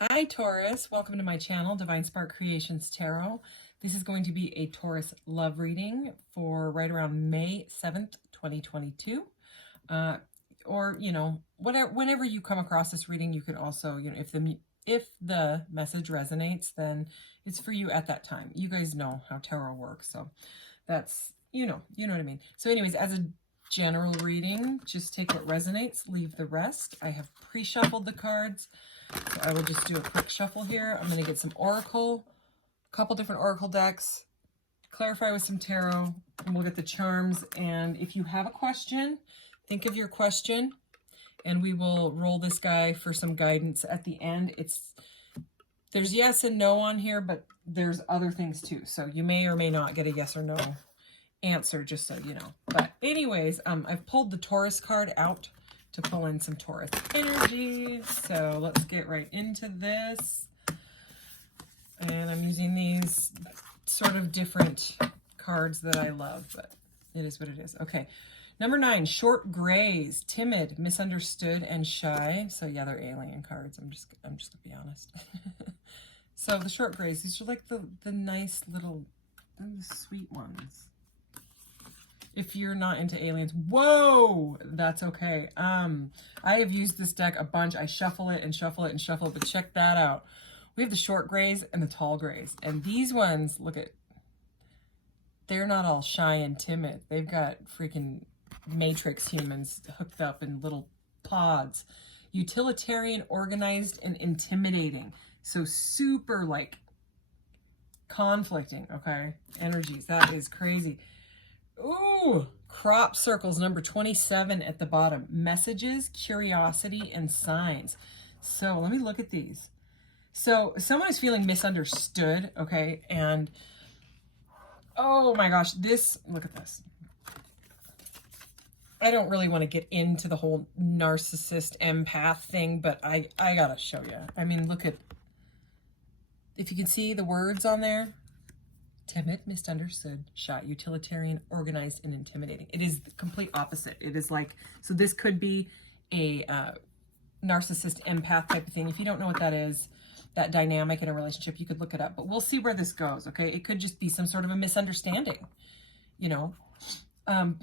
Hi Taurus, welcome to my channel, Divine Spark Creations Tarot. This is going to be a Taurus love reading for right around May 7th, 2022. Or, whenever you come across this reading, you can also, if the message resonates, then it's for you at that time. You guys know how tarot works, so that's, you know what I mean. So anyways, as a general reading, just take what resonates, leave the rest. I have pre-shuffled the cards. So I will just do a quick shuffle here. I'm going to get some oracle, a couple different oracle decks, clarify with some tarot, and we'll get the charms. And if you have a question, think of your question, and we will roll this guy for some guidance at the end. There's yes and no on here, but there's other things too. So you may or may not get a yes or no answer, just so you know. But anyways, I've pulled the Taurus card out to pull in some Taurus energy. So let's get right into this. And I'm using these sort of different cards that I love, but it is what it is. Okay. Number 9, short grays, timid, misunderstood, and shy. So yeah, they're alien cards. I'm just gonna be honest. So the short grays, these are like the nice little, the sweet ones. If you're not into aliens, whoa, that's okay. I have used this deck a bunch. I shuffle it and shuffle it and shuffle it, but check that out. We have the short grays and the tall grays. And these ones, they're not all shy and timid. They've got freaking matrix humans hooked up in little pods. Utilitarian, organized, and intimidating. So super conflicting, okay? Energies, that is crazy. Ooh, crop circles, number 27 at the bottom. Messages, curiosity, and signs. So let me look at these. So someone is feeling misunderstood, okay? And oh my gosh, look at this. I don't really want to get into the whole narcissist empath thing, but I gotta show you. I mean, look at, if you can see the words on there. Timid, misunderstood, shy, utilitarian, organized, and intimidating. It is the complete opposite. It is so this could be a narcissist empath type of thing. If you don't know what that is, that dynamic in a relationship, you could look it up. But we'll see where this goes, okay? It could just be some sort of a misunderstanding,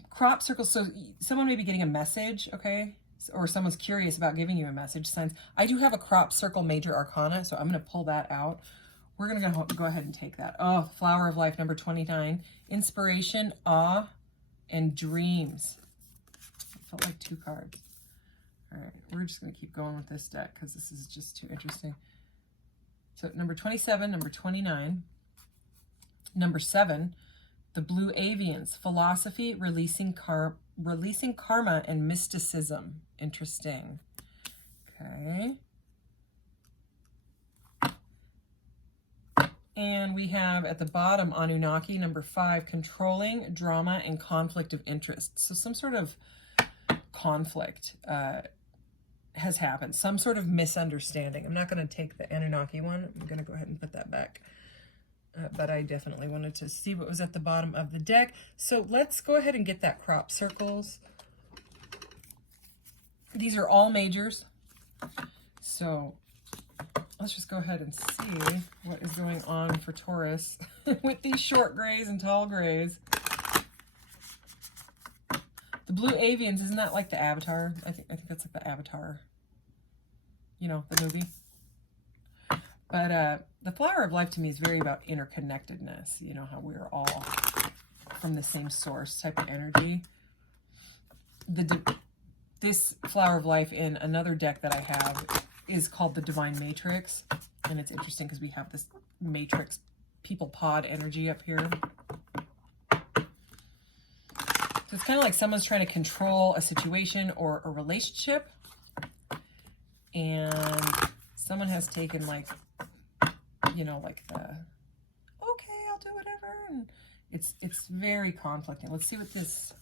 crop circles, so someone may be getting a message, okay? Or someone's curious about giving you a message. Signs. I do have a crop circle major arcana, so I'm going to pull that out. We're going to go ahead and take that. Oh, Flower of Life, number 29. Inspiration, awe, and dreams. It felt like 2 cards. All right, we're just going to keep going with this deck because this is just too interesting. So number 27, number 29. Number 7, the Blue Avians. Philosophy, releasing karma, and mysticism. Interesting. Okay. And we have at the bottom, Anunnaki, number 5, controlling, drama, and conflict of interest. So some sort of conflict has happened. Some sort of misunderstanding. I'm not going to take the Anunnaki one. I'm going to go ahead and put that back. But I definitely wanted to see what was at the bottom of the deck. So let's go ahead and get that crop circles. These are all majors. So let's just go ahead and see what is going on for Taurus with these short grays and tall grays. The Blue Avians, isn't that like the Avatar? I think that's like the Avatar, the movie. But the Flower of Life to me is very about interconnectedness. You know, how we're all from the same source type of energy. This Flower of Life in another deck that I have is called the Divine Matrix, and it's interesting because we have this matrix people pod energy up here. So it's kind of like someone's trying to control a situation or a relationship, and someone has taken the okay, I'll do whatever, and it's very conflicting. Let's see what this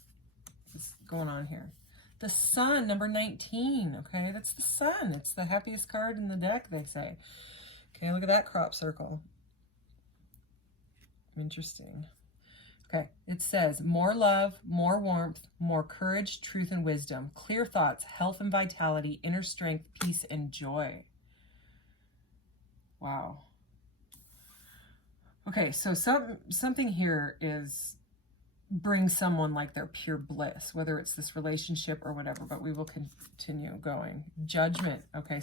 is going on here. The Sun, number 19, okay? That's the Sun. It's the happiest card in the deck, they say. Okay, look at that crop circle. Interesting. Okay, it says, more love, more warmth, more courage, truth, and wisdom, clear thoughts, health and vitality, inner strength, peace, and joy. Wow. Okay, so something here is bring someone like their pure bliss, whether it's this relationship or whatever, but we will continue going. Judgment. Okay,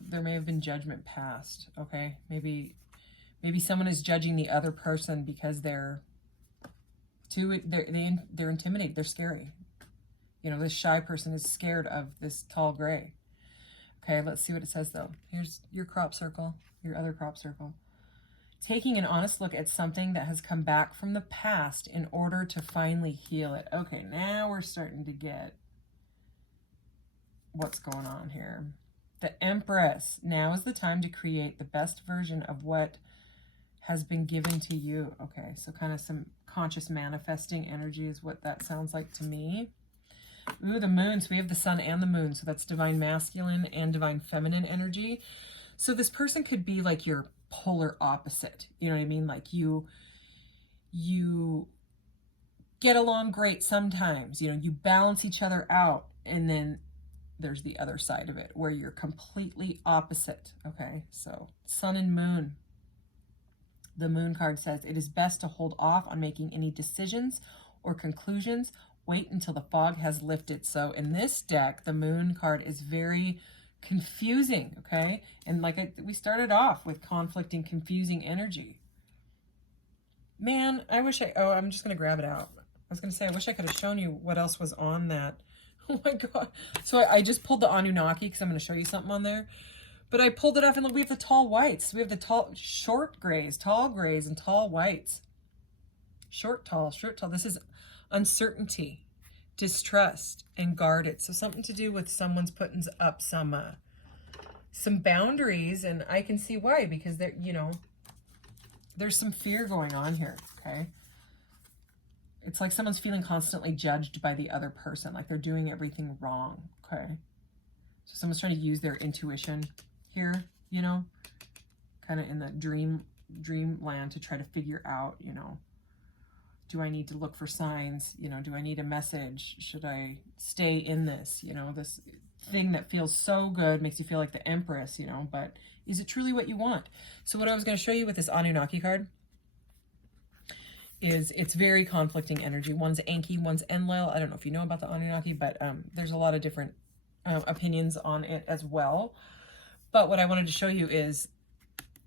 there may have been judgment passed. Okay, maybe someone is judging the other person because they're intimidated, they're scary. You know, this shy person is scared of this tall gray. Okay, let's see what it says though. Here's your crop circle, your other crop circle. Taking an honest look at something that has come back from the past in order to finally heal it. Okay, now we're starting to get what's going on here. The Empress. Now is the time to create the best version of what has been given to you. Okay, so kind of some conscious manifesting energy is what that sounds like to me. Ooh, the moon. So we have the sun and the moon. So that's divine masculine and divine feminine energy. So this person could be like your polar opposite. You know what I mean? Like you get along great sometimes. You know, you balance each other out. And then there's the other side of it where you're completely opposite. Okay, so sun and moon. The moon card says, it is best to hold off on making any decisions or conclusions. Wait until the fog has lifted. So in this deck, the moon card is very confusing, okay? And like we started off with conflicting, confusing energy. Man, I'm just going to grab it out. I was going to say, I wish I could have shown you what else was on that. Oh my God. So I just pulled the Anunnaki because I'm going to show you something on there. But I pulled it off and look, we have the tall whites. We have the short grays, and tall whites. Short, tall. This is uncertainty, distrust, and guarded. So something to do with someone's putting up some boundaries, and I can see why, because there's some fear going on here, okay? It's like someone's feeling constantly judged by the other person, like they're doing everything wrong, okay? So someone's trying to use their intuition here, you know, kind of in the dreamland to try to figure out, you know, do I need to look for signs? You know, do I need a message? Should I stay in this? You know, this thing that feels so good, makes you feel like the Empress, you know, but is it truly what you want? So what I was going to show you with this Anunnaki card is it's very conflicting energy. One's Enki, one's Enlil. I don't know if you know about the Anunnaki, but there's a lot of different opinions on it as well. But what I wanted to show you is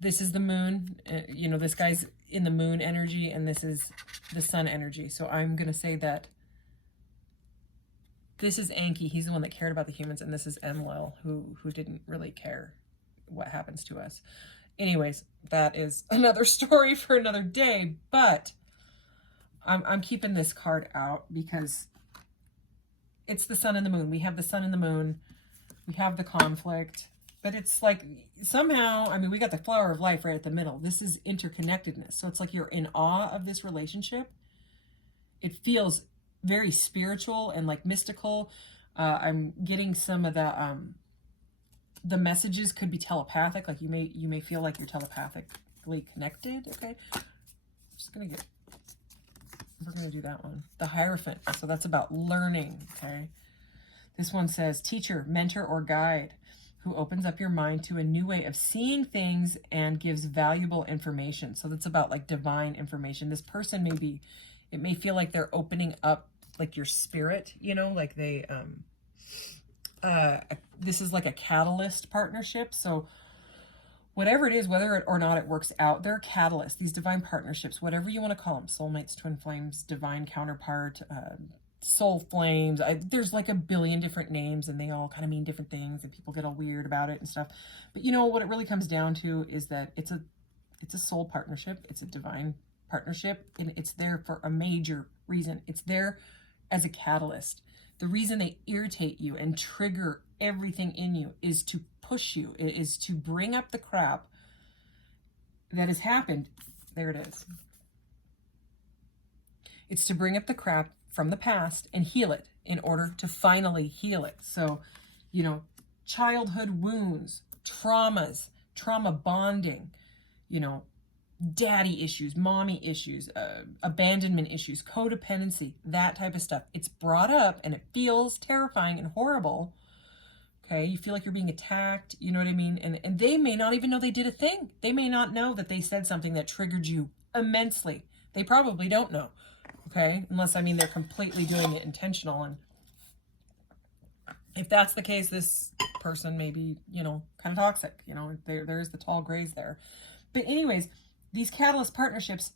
this is the moon. You know, this guy's in the moon energy, and this is the sun energy. So I'm going to say that this is Enki. He's the one that cared about the humans, and this is Enlil, who didn't really care what happens to us. Anyways, that is another story for another day, but I'm keeping this card out because it's the sun and the moon. We have the sun and the moon. We have the conflict. But it's like somehow, I mean, we got the flower of life right at the middle. This is interconnectedness. So it's like you're in awe of this relationship. It feels very spiritual and like mystical. I'm getting some of the messages could be telepathic. Like you may feel like you're telepathically connected. Okay. We're going to do that one. The Hierophant. So that's about learning. Okay. This one says teacher, mentor, or guide, who opens up your mind to a new way of seeing things and gives valuable information. So that's about like divine information. This person it may feel like they're opening up like your spirit, you know, like they, this is like a catalyst partnership. So whatever it is, whether or not it works out, they're catalysts, these divine partnerships, whatever you want to call them, soulmates, twin flames, divine counterpart, soul flames. There's like a billion different names, and they all kind of mean different things, and people get all weird about it and stuff. But you know what it really comes down to is that it's a soul partnership, it's a divine partnership, and it's there for a major reason. It's there as a catalyst. The reason they irritate you and trigger everything in you is to push you. It is to bring up the crap that has happened. There it is. It's to bring up the crap from the past and heal it in order to finally heal it. So, you know, childhood wounds, traumas, trauma bonding, you know, daddy issues, mommy issues, abandonment issues, codependency, that type of stuff. It's brought up and it feels terrifying and horrible, Okay, you feel like you're being attacked, you know what I mean? And they may not even know they did a thing. They may not know that they said something that triggered you immensely. They probably don't know, okay? Unless, I mean, they're completely doing it intentional. And if that's the case, this person may be, you know, kind of toxic. You know, there's the tall grays there. But anyways, these catalyst partnerships,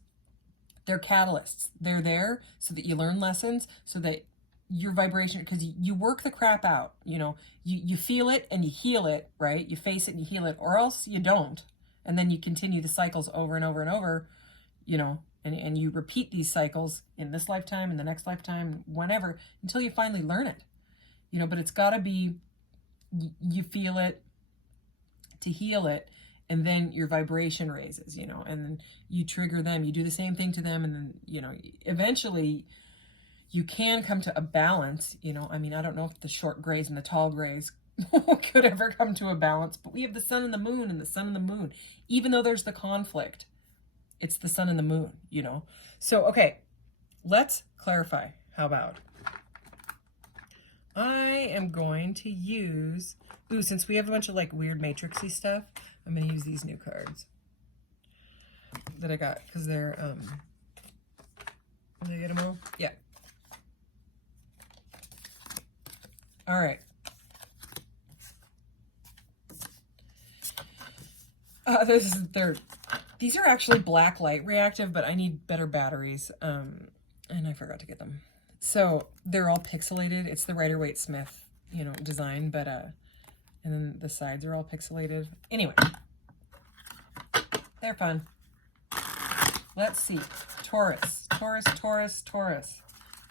they're catalysts. They're there so that you learn lessons, so that your vibration, because you work the crap out, you know, you feel it and you heal it, right? You face it and you heal it, or else you don't. And then you continue the cycles over and over and over, you know, and you repeat these cycles in this lifetime, in the next lifetime, whenever, until you finally learn it, you know. But it's got to be, you feel it to heal it, and then your vibration raises, you know, and then you trigger them, you do the same thing to them, and then, you know, eventually you can come to a balance, you know. I mean, I don't know if the short grays and the tall grays could ever come to a balance, but we have the sun and the moon and the sun and the moon. Even though there's the conflict, it's the sun and the moon, you know. So, okay, let's clarify. How about I am going to use, since we have a bunch of like weird matrixy stuff, I'm going to use these new cards that I got because they're, did I get them all? Yeah. All right. These are actually black light reactive, but I need better batteries. And I forgot to get them. So they're all pixelated. It's the Rider-Waite Smith, you know, design, but, and then the sides are all pixelated. Anyway, they're fun. Let's see. Taurus.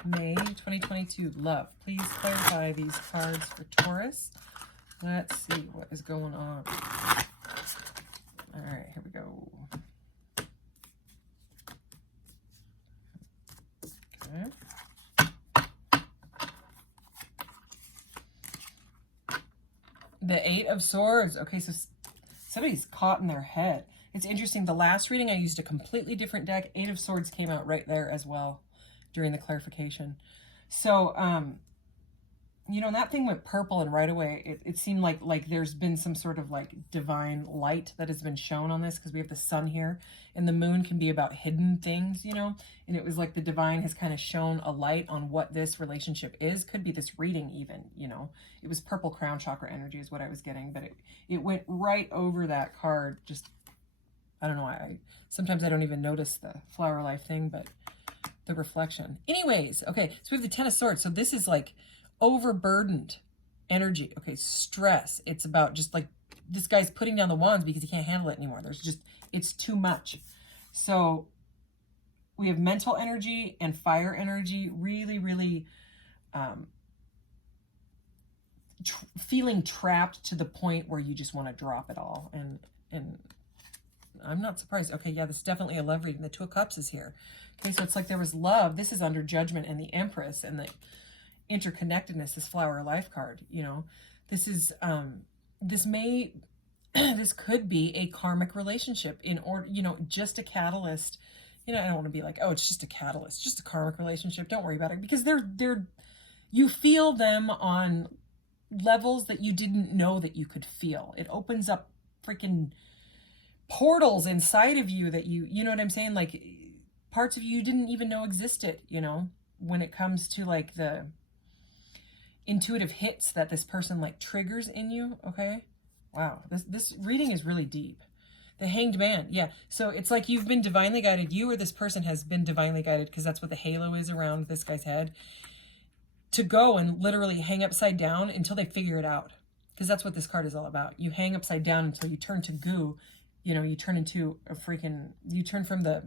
May 2022. Love. Please clarify these cards for Taurus. Let's see what is going on. All right, here we go. Okay. The Eight of Swords. Okay, so somebody's caught in their head. It's interesting. The last reading, I used a completely different deck. Eight of Swords came out right there as well during the clarification. So, you know, that thing went purple, and right away it seemed like there's been some sort of like divine light that has been shown on this, because we have the sun here, and the moon can be about hidden things, you know, and it was like the divine has kind of shown a light on what this relationship is. Could be this reading even, you know. It was purple crown chakra energy is what I was getting, but it went right over that card. Just, I don't know, sometimes I don't even notice the flower life thing, but the reflection. Anyways, okay, so we have the Ten of Swords. So this is like overburdened energy. Okay, stress. It's about just like this guy's putting down the wands because he can't handle it anymore. It's too much. So we have mental energy and fire energy, really, really feeling trapped to the point where you just want to drop it all. And I'm not surprised. Okay, yeah, this is definitely a love reading. The Two of Cups is here. Okay, so it's like there was love. This is under Judgment and the Empress, and the interconnectedness, this flower life card, you know. This is this could be a karmic relationship, in order, you know, just a catalyst. You know, I don't want to be like, oh, it's just a catalyst, just a karmic relationship, don't worry about it, because they're you feel them on levels that you didn't know that you could feel. It opens up freaking portals inside of you that you know what I'm saying, like parts of you didn't even know existed, you know, when it comes to like the intuitive hits that this person like triggers in you. Okay, wow, this reading is really deep. The Hanged Man, yeah, so it's like you've been divinely guided, you or this person has been divinely guided, because that's what the halo is around this guy's head, to go and literally hang upside down until they figure it out, because that's what this card is all about. You hang upside down until you turn to goo, you know, you turn into a freaking, you turn from the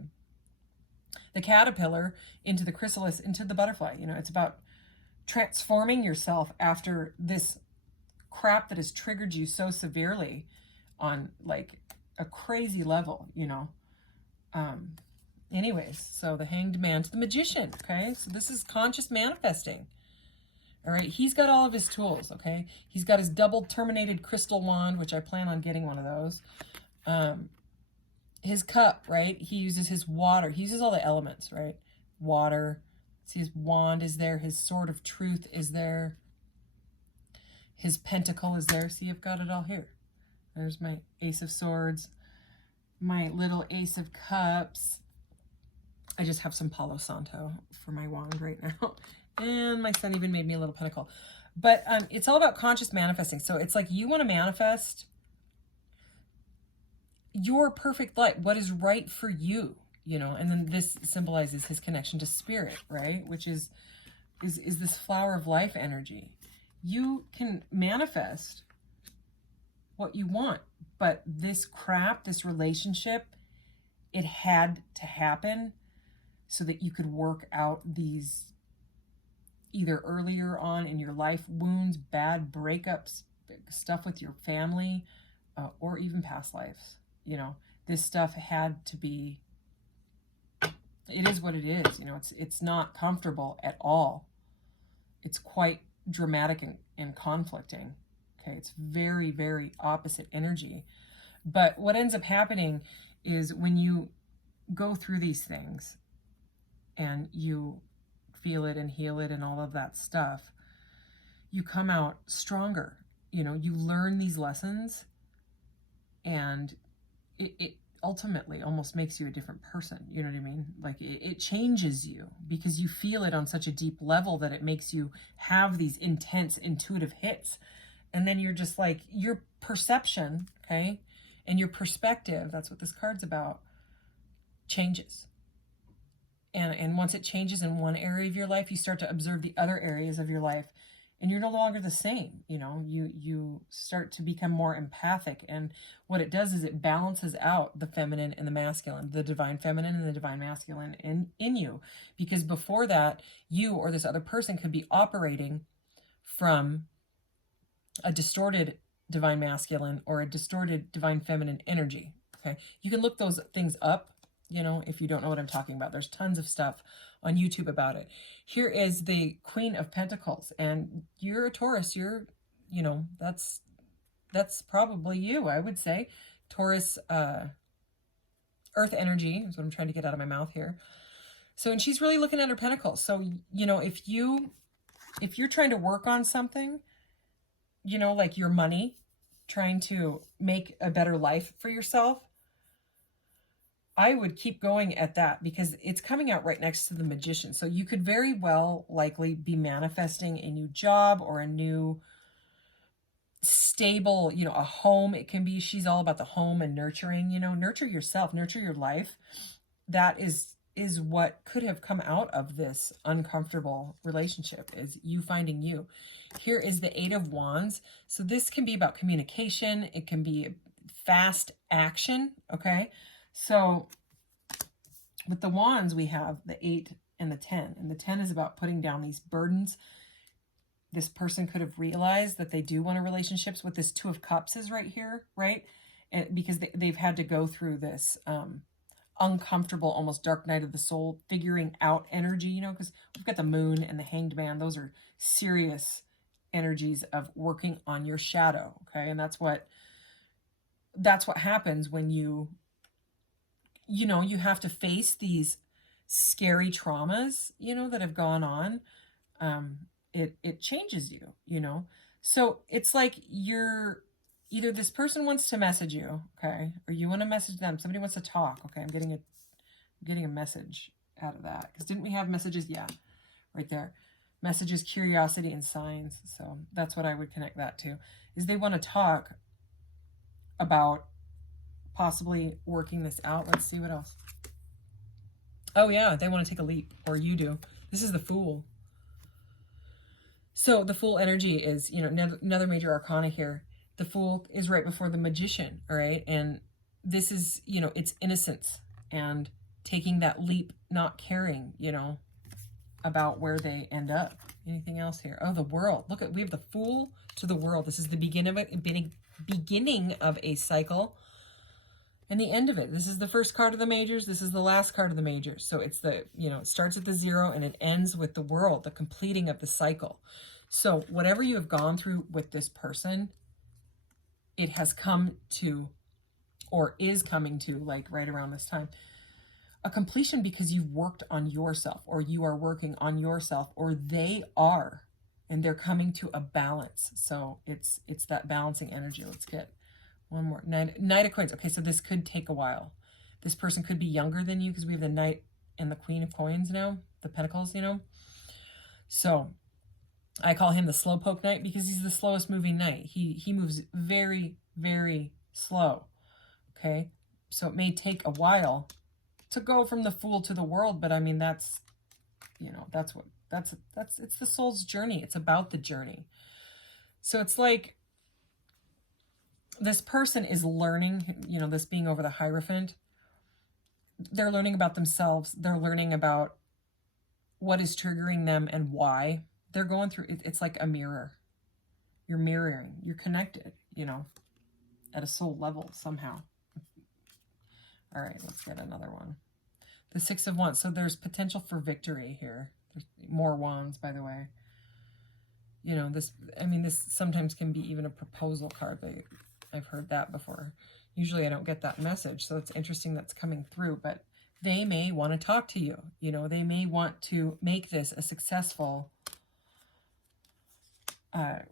caterpillar into the chrysalis, into the butterfly. You know, it's about transforming yourself after this crap that has triggered you so severely on like a crazy level, you know. Anyways, so the Hanged Man to the Magician. Okay, so this is conscious manifesting. All right, he's got all of his tools. Okay, he's got his double terminated crystal wand, which I plan on getting one of those. His cup, right? He uses his water. He uses all the elements, right? Water. See, his wand is there. His sword of truth is there. His pentacle is there. See, I've got it all here. There's my Ace of Swords, my little Ace of Cups. I just have some Palo Santo for my wand right now. And my son even made me a little pentacle. But it's all about conscious manifesting. So it's like you want to manifest your perfect life, what is right for you, you know. And then this symbolizes his connection to spirit, right? Which is this flower of life energy. You can manifest what you want, but this crap, this relationship, it had to happen so that you could work out these either earlier on in your life wounds, bad breakups, stuff with your family, or even past lives. You know, this stuff had to be, it is what it is. You know, it's not comfortable at all. It's quite dramatic and conflicting. Okay, it's very, very opposite energy. But what ends up happening is when you go through these things and you feel it and heal it and all of that stuff, you come out stronger. You know, you learn these lessons, and it ultimately almost makes you a different person. You know what I mean? Like it changes you because you feel it on such a deep level that it makes you have these intense intuitive hits. And then you're just like, your perception, okay, and your perspective, that's what this card's about, changes. And once it changes in one area of your life, you start to observe the other areas of your life, and you're no longer the same. You know, you start to become more empathic. And what it does is it balances out the feminine and the masculine, the divine feminine and the divine masculine in you. Because before that, you or this other person could be operating from a distorted divine masculine or a distorted divine feminine energy. Okay, you can look those things up, you know, if you don't know what I'm talking about. There's tons of stuff on YouTube about it. Here is the Queen of Pentacles, and you're a Taurus. You're, you know, that's probably you, I would say. Taurus, earth energy is what I'm trying to get out of my mouth here. So, and she's really looking at her pentacles. So, you know, if you're trying to work on something, you know, like your money, trying to make a better life for yourself, I would keep going at that, because it's coming out right next to the Magician. So you could very well likely be manifesting a new job or a new stable, you know, a home. It can be, she's all about the home and nurturing, you know, nurture yourself, nurture your life. That is what could have come out of this uncomfortable relationship, is you finding you. Here is the Eight of Wands. So this can be about communication. It can be fast action. Okay. So with the Wands, we have the 8 and the 10. And the 10 is about putting down these burdens. This person could have realized that they do want a relationship. With this Two of Cups is right here, right? And because they've had to go through this uncomfortable, almost dark night of the soul, figuring out energy, you know, because we've got the Moon and the Hanged Man. Those are serious energies of working on your shadow, okay? And that's what happens when you know, you have to face these scary traumas, you know, that have gone on. It changes you, you know. So it's like you're either, this person wants to message you, okay, or you want to message them. Somebody wants to talk, okay. I'm getting a message out of that, because didn't we have messages? Yeah, right there. Messages, curiosity, and signs. So that's what I would connect that to, is they want to talk about possibly working this out. Let's see what else. Oh yeah, they want to take a leap, or you do. This is the Fool. So the Fool energy is, you know, another major arcana here. The Fool is right before the Magician, all right? And this is, you know, it's innocence and taking that leap, not caring, you know, about where they end up. Anything else here? Oh, the World. Look at, we have the Fool to the World. This is the beginning of a cycle. And the end of it. This is the first card of the majors. This is the last card of the majors. So it's the, you know, it starts at the 0 and it ends with the World, the completing of the cycle. So whatever you have gone through with this person, it has come to, or is coming to, like right around this time, a completion, because you've worked on yourself, or you are working on yourself, or they are. and they're coming to a balance. So it's that balancing energy. Let's get one more. Knight of Coins. Okay, so this could take a while. This person could be younger than you because we have the Knight and the Queen of Coins now, the Pentacles, you know. So I call him the slowpoke knight because he's the slowest moving knight. He moves very, very slow. Okay, so it may take a while to go from the Fool to the World, but I mean, that's, you know, it's the soul's journey. It's about the journey. So it's like this person is learning, you know, this being over the Hierophant, they're learning about themselves. They're learning about what is triggering them and why. They're going through, it's like a mirror. You're mirroring, you're connected, you know, at a soul level somehow. All right, let's get another one. The Six of Wands. So there's potential for victory here. There's more wands, by the way. You know, this, I mean, this sometimes can be even a proposal card. I've heard that before. Usually I don't get that message, so it's interesting that's coming through, but they may want to talk to you. You know, they may want to make this a successful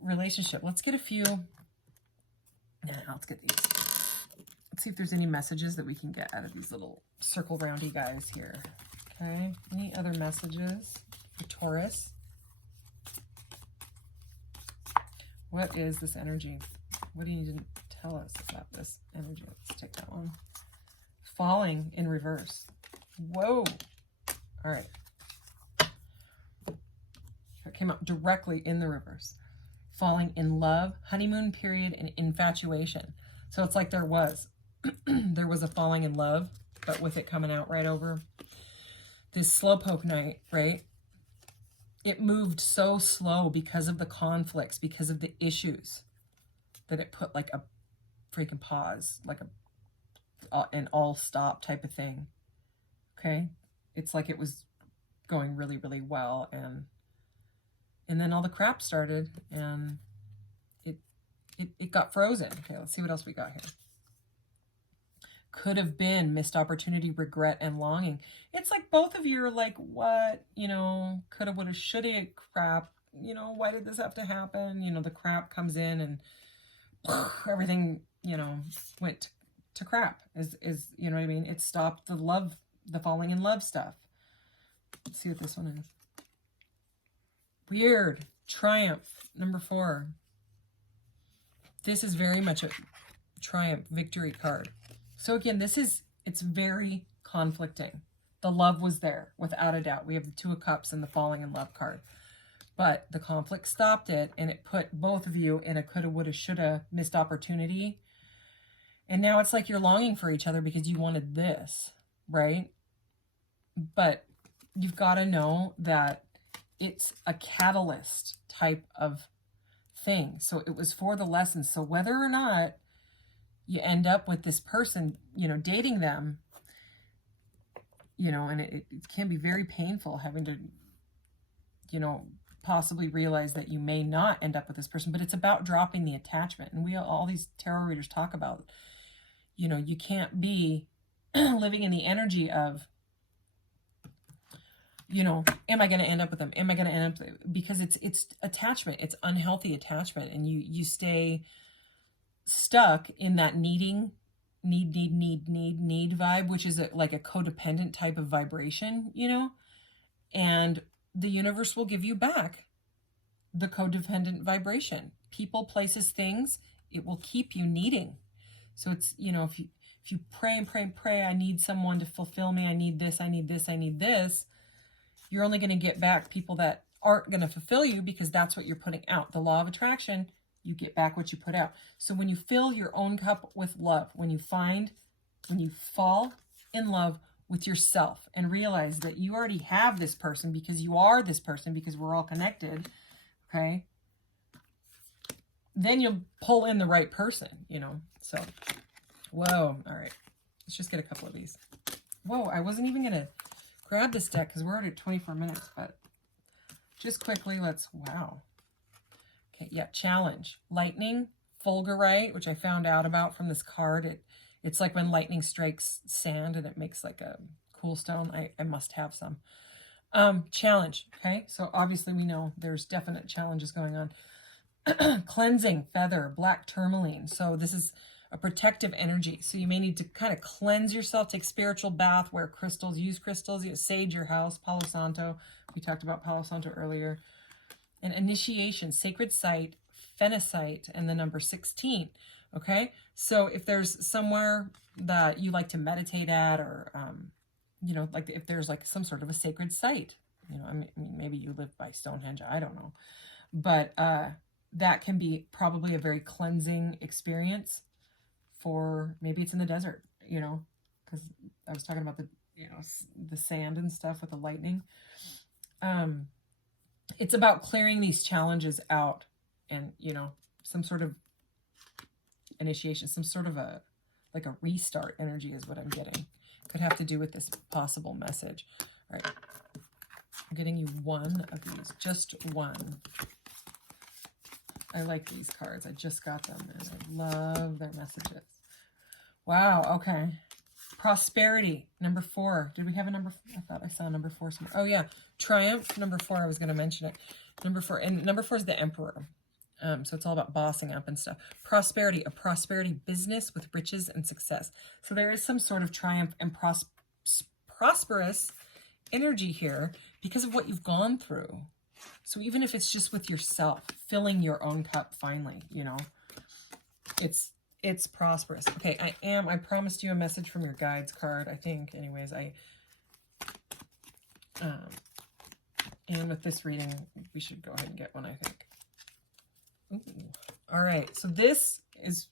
relationship. Let's get a few. Let's get these. Let's see if there's any messages that we can get out of these little circle roundy guys here. Okay, any other messages for Taurus? What is this energy? What do you need to tell us about this energy? Let's take that one. Falling in reverse. Whoa. All right. It came out directly in the reverse. Falling in love, honeymoon period, and infatuation. So it's like there was a falling in love, but with it coming out right over. This slowpoke knight, right? It moved so slow because of the conflicts, because of the issues, that it put like a freaking pause, like an all stop type of thing. Okay, it's like it was going really, really well, and then all the crap started, and it got frozen. Okay, let's see what else we got here. Could have been missed opportunity, regret, and longing. It's like both of you are like, what? You know, coulda, woulda, shoulda, crap. You know, why did this have to happen? You know, the crap comes in and everything, you know, went to crap. Is you know what I mean? It stopped the love, the falling in love stuff. Let's see what this one is. Weird. Triumph, number 4. This is very much a triumph, victory card. So again, it's very conflicting. The love was there, without a doubt. We have the Two of Cups and the falling in love card. But the conflict stopped it, and it put both of you in a coulda, woulda, shoulda missed opportunity. And now it's like you're longing for each other because you wanted this, right? But you've got to know that it's a catalyst type of thing. So it was for the lesson. So whether or not you end up with this person, you know, dating them, you know, and it can be very painful having to, you know, possibly realize that you may not end up with this person, but it's about dropping the attachment. And all these tarot readers talk about, you know, you can't be living in the energy of, you know, am I going to end up with them? Am I going to end up, because it's attachment, it's unhealthy attachment, and you stay stuck in that need vibe, which is like a codependent type of vibration, you know, and the universe will give you back the codependent vibration. People, places, things, it will keep you needing. So it's, you know, if you pray and pray and pray, I need someone to fulfill me, I need this, I need this, I need this, you're only going to get back people that aren't going to fulfill you, because that's what you're putting out. The law of attraction, you get back what you put out. So when you fill your own cup with love, when you fall in love with yourself and realize that you already have this person, because you are this person, because we're all connected, okay, then you'll pull in the right person, you know. So, whoa, all right, let's just get a couple of these. Whoa, I wasn't even going to grab this deck because we're already at 24 minutes, but just quickly, wow. Okay, yeah, challenge. Lightning, fulgurite, which I found out about from this card. It's like when lightning strikes sand and it makes like a cool stone. I must have some. Challenge. Okay. So obviously we know there's definite challenges going on. Cleansing, feather, black tourmaline. So this is a protective energy. So you may need to kind of cleanse yourself, take spiritual bath, wear crystals, use crystals, sage your house, Palo Santo. We talked about Palo Santo earlier. And initiation, sacred site, phenacite, and the number 16. Okay. So if there's somewhere that you like to meditate at, or, you know, like if there's like some sort of a sacred site, you know, I mean, maybe you live by Stonehenge, I don't know. But, that can be probably a very cleansing experience for, maybe it's in the desert, you know, because I was talking about the, you know, the sand and stuff with the lightning. It's about clearing these challenges out, and, you know, some sort of initiation, some sort of a, like a restart energy is what I'm getting. Could have to do with this possible message. All right. I'm getting you one of these, just one. I like these cards. I just got them, and I love their messages. Wow, okay. Prosperity, number 4. Did we have a number? I thought I saw number 4 somewhere. Oh, yeah. Triumph, number 4. I was going to mention it. Number 4. And number 4 is the Emperor. So it's all about bossing up and stuff. Prosperity, a prosperity business with riches and success. So there is some sort of triumph and prosperous energy here because of what you've gone through. So even if it's just with yourself, filling your own cup finally, you know, it's prosperous. Okay, I promised you a message from your guides card, I think. Anyways, and with this reading, we should go ahead and get one, I think. Ooh. All right, so this is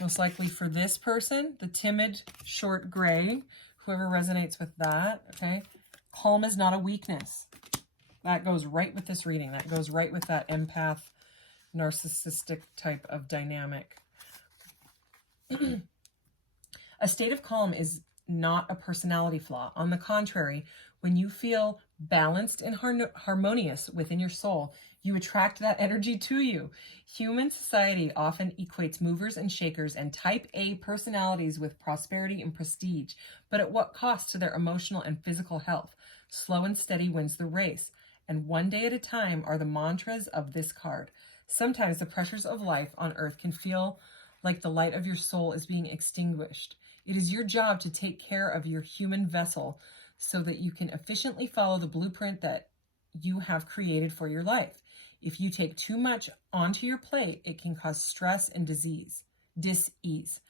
most likely for this person, the timid, short gray, whoever resonates with that, okay? Calm is not a weakness. That goes right with this reading. That goes right with that empath, narcissistic type of dynamic. A state of calm is not a personality flaw. On the contrary, when you feel balanced and harmonious within your soul, you attract that energy to you. Human society often equates movers and shakers and type A personalities with prosperity and prestige, but at what cost to their emotional and physical health? Slow and steady wins the race, and one day at a time are the mantras of this card. Sometimes the pressures of life on earth can feel like the light of your soul is being extinguished. It is your job to take care of your human vessel so that you can efficiently follow the blueprint that you have created for your life. If you take too much onto your plate, it can cause stress and dis-ease.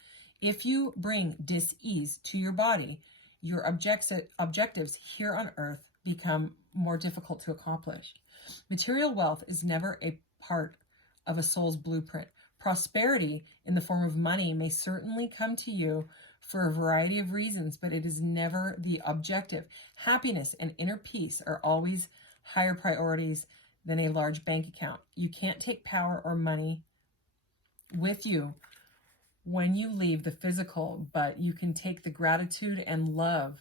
If you bring dis-ease to your body, your objectives here on earth become more difficult to accomplish. Material wealth is never a part of a soul's blueprint. Prosperity in the form of money may certainly come to you for a variety of reasons, but it is never the objective. Happiness and inner peace are always higher priorities than a large bank account. You can't take power or money with you when you leave the physical, but you can take the gratitude and love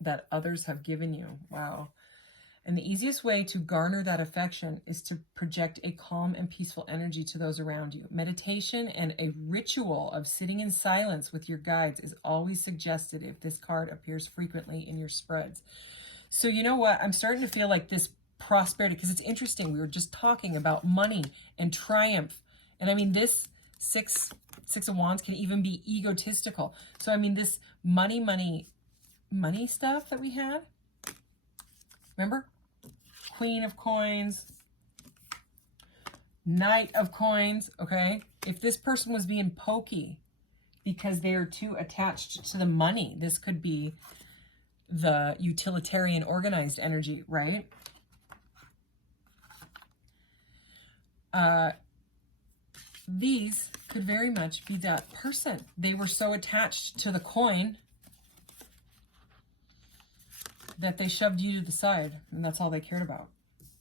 that others have given you. Wow. And the easiest way to garner that affection is to project a calm and peaceful energy to those around you. Meditation and a ritual of sitting in silence with your guides is always suggested if this card appears frequently in your spreads. So you know what? I'm starting to feel like this prosperity, because it's interesting. We were just talking about money and triumph. And I mean, this Six of Wands can even be egotistical. So I mean, this money stuff that we had, remember? Queen of Coins, Knight of Coins, okay? If this person was being pokey because they are too attached to the money, this could be the utilitarian organized energy, right? These could very much be that person. They were so attached to the coin that they shoved you to the side, and that's all they cared about.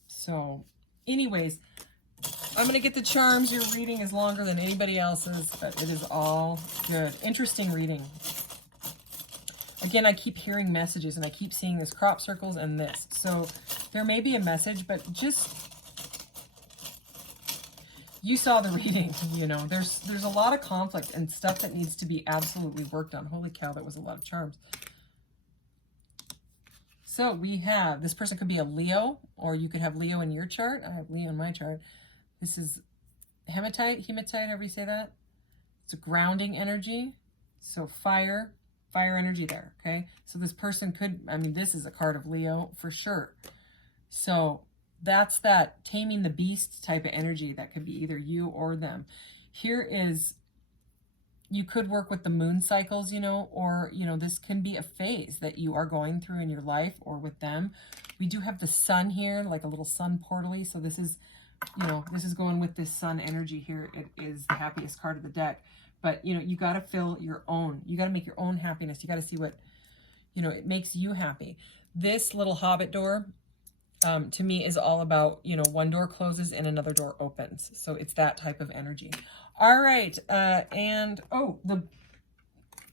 So anyways, I'm going to get the charms. Your reading is longer than anybody else's, but it is all good. Interesting reading. Again, I keep hearing messages, and I keep seeing this crop circles and this. So there may be a message, but just, you saw the reading, you know. There's a lot of conflict and stuff that needs to be absolutely worked on. Holy cow, that was a lot of charms. So we have, this person could be a Leo, or you could have Leo in your chart. I have Leo in my chart. This is hematite, however you say that. It's a grounding energy. So fire energy there, okay? So this person could, I mean, this is a card of Leo for sure. So that's that taming the beast type of energy. That could be either you or them. Here is, you could work with the moon cycles, you know, or, you know, this can be a phase that you are going through in your life or with them. We do have the sun here, like a little sun portal-y. So this is, you know, this is going with this sun energy here. It is the happiest card of the deck. But, you know, you got to fill your own. You got to make your own happiness. You got to see what, you know, it makes you happy. This little hobbit door, to me, is all about, you know, one door closes and another door opens. So it's that type of energy. All right. And, oh,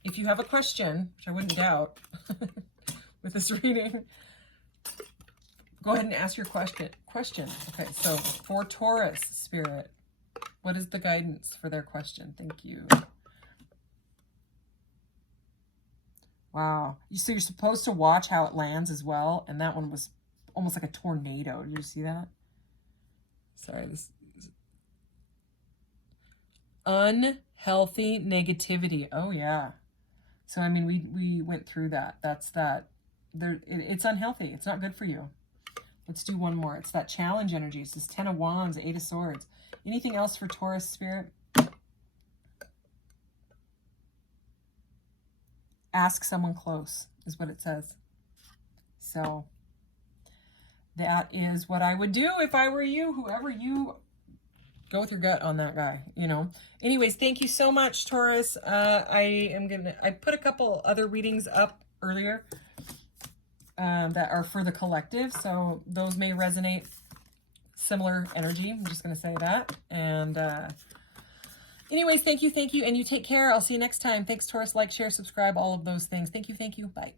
if you have a question, which I wouldn't doubt with this reading, go ahead and ask your question. Okay, so for Taurus spirit, what is the guidance for their question? Thank you. Wow. So you're supposed to watch how it lands as well. And that one was almost like a tornado. Did you see that? Sorry, this is unhealthy negativity. Oh yeah. So I mean, we went through that. That's that. It's unhealthy. It's not good for you. Let's do one more. It's that challenge energy. It's this 10 of Wands, 8 of Swords. Anything else for Taurus spirit? Ask someone close is what it says. So that is what I would do if I were you. Whoever you, go with your gut on that guy, you know. Anyways, thank you so much, Taurus. I put a couple other readings up earlier that are for the collective, so those may resonate. Similar energy, I'm just going to say that. And anyways, thank you, and you take care. I'll see you next time. Thanks, Taurus. Like, share, subscribe, all of those things. Thank you. Bye.